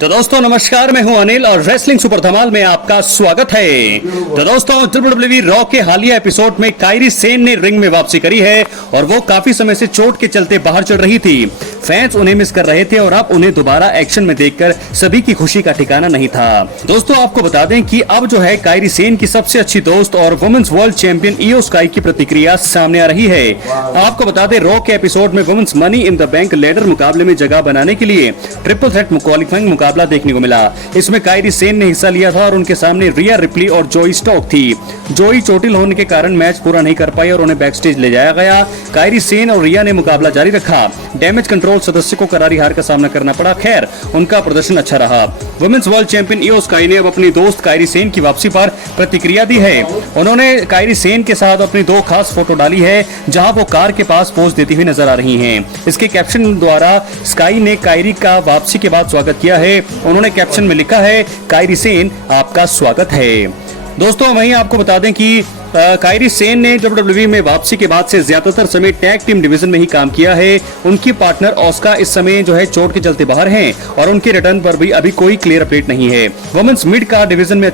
तो दोस्तों नमस्कार, मैं हूं अनिल और रेसलिंग सुपर धमाल में आपका स्वागत है। तो दोस्तों WWE रॉ के हालिया एपिसोड में कायरी सेन ने रिंग में वापसी करी है और वो काफी समय से चोट के चलते बाहर चल रही थी। फैंस उन्हें मिस कर रहे थे और अब उन्हें दोबारा एक्शन में देखकर सभी की खुशी का ठिकाना नहीं था। दोस्तों आपको बता दें कि अब जो है कायरी सेन की सबसे अच्छी दोस्त और वुमेन्स वर्ल्ड चैंपियन इयो स्काई की प्रतिक्रिया सामने आ रही है। आपको बता दें रॉ के एपिसोड में women's money in the bank ladder मुकाबले में जगह बनाने के लिए ट्रिपल थ्रेट क्वालिफाइंग मुकाबला देखने को मिला। इसमें कायरी सेन ने हिस्सा लिया था और उनके सामने रिया रिप्ली और जोई स्टॉक थी। जोई चोटिल होने के कारण मैच पूरा नहीं कर पाई और उन्हें बैक स्टेज ले जाया गया। कायरी सेन और रिया ने मुकाबला जारी रखा। डैमेज कंट्रोल सदस्य को करारी हार का सामना करना पड़ा। खैर उनका प्रदर्शन अच्छा रहा। वुमेन्स वर्ल्ड चैंपियन इयो स्काई ने अब अपनी दोस्त कायरी सेन की वापसी पर प्रतिक्रिया दी है। उन्होंने कायरी सेन के साथ अपनी दो खास फोटो डाली है जहां वो कार के पास पोज देती हुई नजर आ रही हैं। इसके कैप्शन द्वारा स्काई ने कायरी का वापसी के बाद स्वागत किया है। उन्होंने कैप्शन में लिखा है, कायरी सेन आपका स्वागत है। दोस्तों वहीं आपको बता दें कि कायरी सेन ने WWE में वापसी के बाद से ज्यादातर समय टैग टीम डिवीजन में ही काम किया है। उनकी पार्टनर ऑस्का इस समय जो है चोट के चलते बाहर हैं और उनके रिटर्न पर भी अभी कोई क्लियर अपडेट नहीं है। वुमेन्स मिड कार्ड डिवीजन में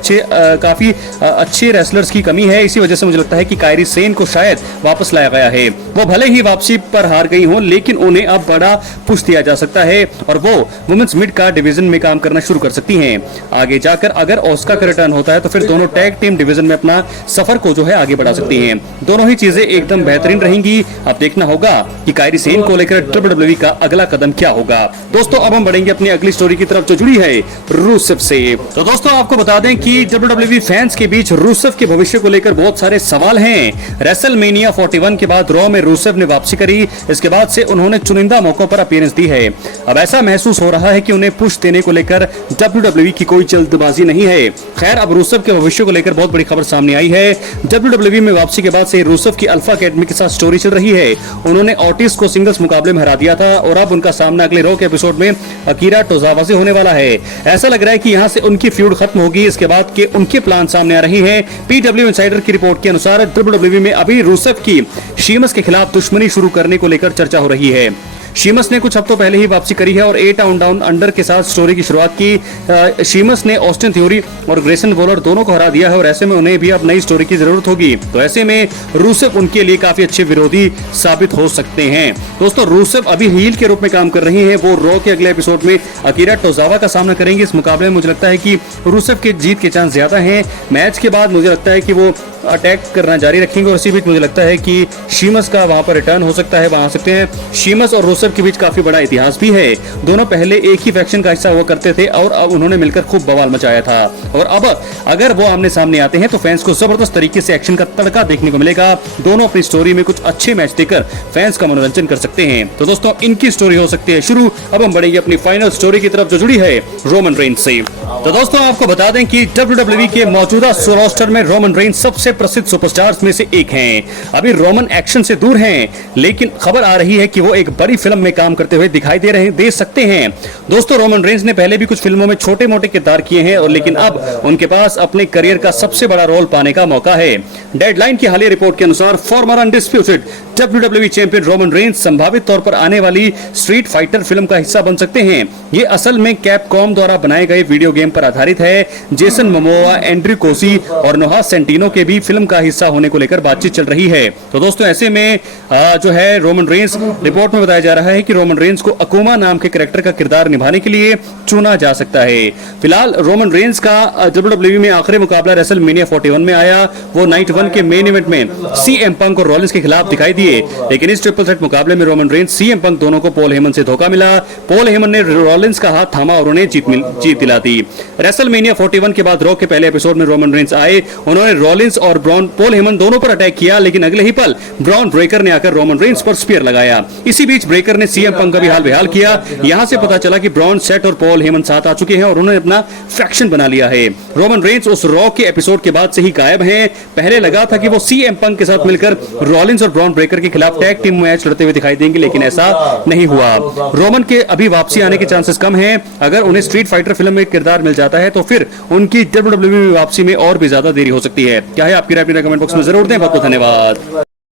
काफी अच्छे रेसलर्स की कमी है। इसी वजह से मुझे लगता है कि कायरी सेन को शायद वापस लाया गया है। वो भले ही वापसी पर हार गई हो लेकिन उन्हें अब बड़ा पुश दिया जा सकता है और वो वुमेन्स मिड कार्ड डिवीजन में काम करना शुरू कर सकती हैं। आगे जाकर अगर ऑस्का का रिटर्न होता है तो फिर दोनों टैग टीम डिवीजन में अपना सफर को है आगे बढ़ा सकती हैं। दोनों ही चीजें एकदम बेहतरीन रहेंगी। अब देखना होगा कि कायरी सेन को लेकर WWE का अगला कदम क्या होगा। दोस्तों अब हम बढ़ेंगे अपनी अगली स्टोरी की तरफ जो जुड़ी है रूसेव से। तो दोस्तों आपको बता दें कि WWE फैंस के बीच रूसेव के भविष्य को लेकर बहुत सारे सवाल हैं। रेसलमेनिया 41 के बाद रॉ में रूसेव ने वापसी करी। इसके बाद से उन्होंने चुनिंदा मौकों पर अपीयरेंस दी है। अब ऐसा महसूस हो रहा है कि उन्हें पुश देने को लेकर WWE की कोई जल्दबाजी नहीं है। खैर अब रूसेव के भविष्य को लेकर बहुत बड़ी खबर सामने आई है। WWE में वापसी के बाद से रूसेव की अल्फा एकेडमी के साथ स्टोरी चल रही है। उन्होंने ऑटिस को सिंगल्स मुकाबले में हरा दिया था और अब उनका सामना अगले रॉ के एपिसोड में अकीरा टोजावा से होने वाला है। ऐसा लग रहा है कि यहां से उनकी फ्यूड खत्म होगी। इसके बाद के उनके प्लान सामने आ रही हैं। PW इनसाइडर की रिपोर्ट के अनुसार WWE में अभी रूसेव की शीमस के खिलाफ दुश्मनी शुरू करने को लेकर चर्चा हो रही है। शीमस ने कुछ हफ्तों पहले ही वापसी करी है और 8 डाउन अंडर के साथ स्टोरी की शुरुआत की। शीमस ने ऑस्टिन थ्योरी और ग्रेसन वॉलर दोनों को हरा दिया है और ऐसे में उन्हें भी अब नई स्टोरी की जरूरत होगी। तो ऐसे में रूसेव उनके लिए काफी अच्छे विरोधी साबित हो सकते हैं। दोस्तों रूसेव अभी हील के रूप में काम कर रही हैं। वो रॉ के अगले एपिसोड में अकीरा टोजावा का सामना करेंगे। इस मुकाबले में मुझे लगता है कि रूसेव के जीत के चांस ज्यादा हैं। मैच के बाद मुझे लगता है कि वो अटैक करना जारी रखेंगे और इसी बीच मुझे लगता है कि शीमस का वहां पर रिटर्न हो सकता है। वहां सकते हैं शीमस और रूसेव के बीच काफी बड़ा इतिहास भी है। दोनों पहले एक ही फैक्शन का हिस्सा हुआ करते थे और अब उन्होंने मिलकर खूब बवाल मचाया था और अब अगर वो आमने सामने आते हैं तो फैंस को जबरदस्त तरीके से एक्शन का तड़का देखने को मिलेगा। दोनों अपनी स्टोरी में कुछ अच्छे मैच देकर फैंस का मनोरंजन कर सकते हैं। तो दोस्तों इनकी स्टोरी हो सकती है शुरू। अब हम बढ़ेंगे अपनी फाइनल स्टोरी की तरफ जो जुड़ी है रोमन रेंज से। तो दोस्तों आपको बता दें कि WWE के मौजूदा रोस्टर में रोमन रेंज सबसे प्रसिद्ध सुपरस्टार्स में से एक हैं। अभी रोमन एक्शन से दूर हैं लेकिन खबर आ रही है कि वो एक बड़ी फिल्म में काम करते हुए दिखाई दे सकते हैं। दोस्तों रोमन रेंज ने पहले भी कुछ फिल्मों में छोटे मोटे किरदार किए हैं और लेकिन अब उनके पास अपने करियर का सबसे बड़ा रोल पाने का मौका है। डेडलाइन की हालिया रिपोर्ट के अनुसार farmer undisputed WWE champion Roman Reigns संभावित तौर पर आने वाली स्ट्रीट फाइटर फिल्म का हिस्सा बन सकते हैं। ये असल में कैपकॉम द्वारा बनाए गए वीडियो गेम पर आधारित है। जेसन मोमोआ, एंड्रयू कोसी और नोहा सेंटिनो के भी फिल्म का हिस्सा होने को लेकर बातचीत चल रही है। तो दोस्तों ऐसे में जो है रोमन रेंज रिपोर्ट में बताया जा रहा है कि रोमन रेंज को अकुमा नाम के कैरेक्टर का किरदार निभाने के लिए चुना जा सकता है। फिलहाल रोमन रेंज का WWE में आखिरी मुकाबला रेसलमेनिया 41 में आया। वो नाइट 1 के मेन इवेंट में CM पंक और रॉलिंस के खिलाफ दिखाई दिए लेकिन इस ट्रिपल थ्रेट मुकाबले में रोमन रेंज CM पंक दोनों को पॉल हेमन से धोखा मिला। पॉल हेमन ने रॉलिंस का हाथ थामा और उन्हें जीत दिला दी। रेसलमेनिया 41 के बाद रॉ के पहले एपिसोड में रोमन रेंज आए। उन्होंने रॉलिंस और पॉल हेमन दोनों पर अटैक किया लेकिन अगले ही पल ब्रॉन ब्रेकर ने आकर रोमन रेंज पर स्पीयर लगाया। इसी बीच ब्रेकर ने CM पंक का भी हाल बेहाल किया। यहां से पता चला कि ब्रॉन सेट और पॉल हेमन साथ आ चुके हैं और उन्होंने अपना फैक्शन बना लिया है। रोमन रेंज उस रॉ के एपिसोड के बाद से ही गायब हैं। पहले लगा था कि वो CM पंक के साथ मिलकर रॉलिंस और ब्रॉन ब्रेकर के खिलाफ टैग टीम मैच लड़ते हुए दिखाई देंगे लेकिन ऐसा नहीं हुआ। रोमन के अभी वापसी आने के चांसेस कम हैं। अगर उन्हें स्ट्रीट फाइटर फिल्म में किरदार मिल जाता है तो फिर उनकी WWE वापसी में और भी ज्यादा देरी हो सकती है। क्या है आपकी राय? कमेंट बॉक्स में जरूर दें। बहुत बहुत धन्यवाद।